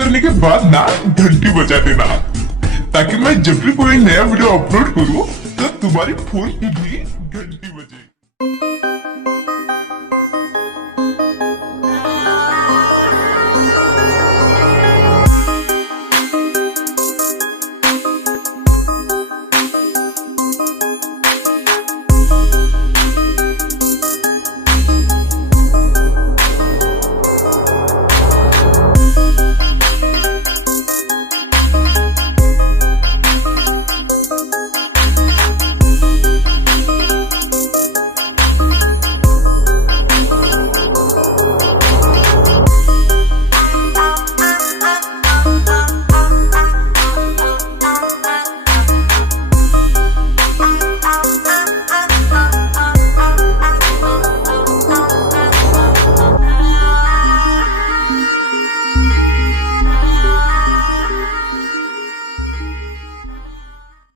करने के बाद ना घंटी बजा देना, ताकि मैं जब भी कोई नया वीडियो अपलोड करूँ तो तुम्हारी फोन की भी घंटी बजे।